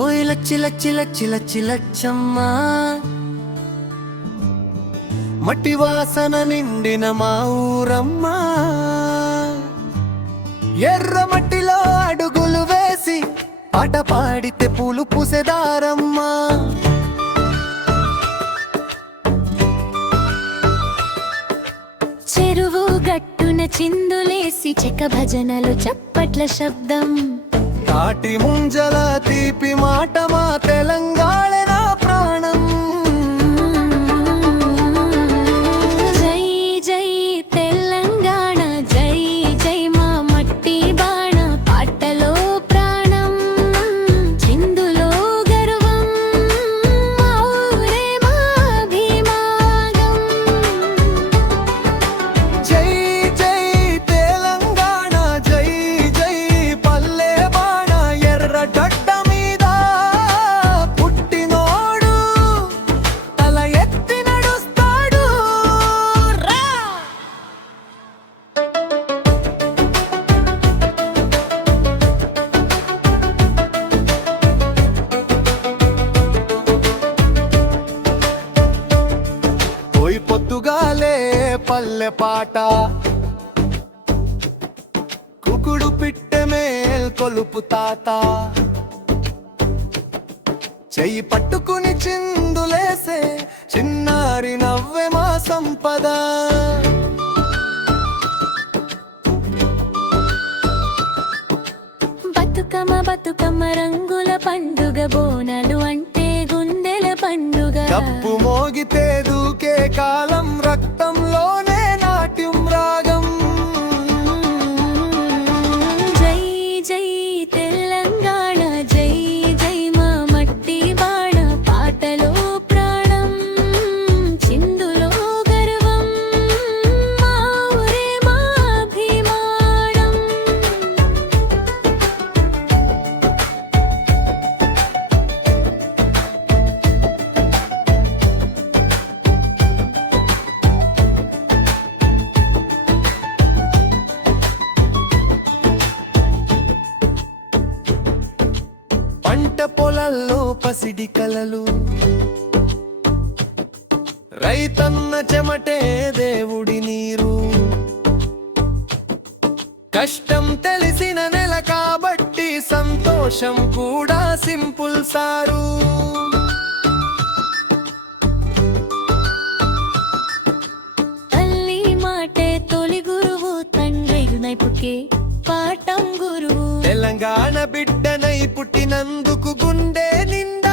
ఓయ్ లచ్చి లచ్చి లచ్చి లచ్చి లచ్చమ్మా, మట్టి వాసన నిండిన మా ఊరమ్మా. ఎర్ర మట్టిలో అడుగులు వేసి పాట పాడితే పూలు పూసేదారమ్మా. చెరువు గట్టున చిందులేసి చెక్క భజనలు చప్పట్ల శబ్దం. తాటి ముంజల తీపి మాట మా తెలంగాణ నా ప్రాణం. జై జై తెలంగాణ, జై జై మా మట్టి బాణ. పాటలో ప్రాణం, చిందులో గర్వం, మా ఊరే మా అభిమానం. జై జై తెలంగాణ, జై జై పల్లె బాణ. ఎర్ర గడ్డ మీద పుట్టినోడు తల ఎత్తి నడుస్తాడు రా. పోయి పొద్దుగాలే పల్లె పాట, కుకుడు పిట్టె మేల్ కొలుపు తాత. చెయ్యి పట్టుకుని చిందులేసే చిన్నారి నవ్వె మా సంపద. బతుకమ్మ బతుకమ్మ రంగుల పండుగ, బోనాలు అంటే గుండెల పండుగ. డప్పు మోగితే దూకే కాలం, రక్తంలోనే నాట్యం రాగం. జై జై తెలంగాణ, జై జై మా మట్టి బాణ. పాటలో ప్రాణం, చిందులో గర్వం, మా ఊరే మా అభిమానం. పంట పొలాల్లో పసిడి కలలు, రైతన్న చెమటే దేవుడి నీరు. కష్టం తెలిసిన నెల కాబట్టి సంతోషం కూడా సింపుల్ సారు. తల్లి మాటే తొలి గురువు, తండ్రి నైపుకే పాఠం గురువు. తెలంగాణ బిడ్డనై పుట్టినందుకు గుండె నిండా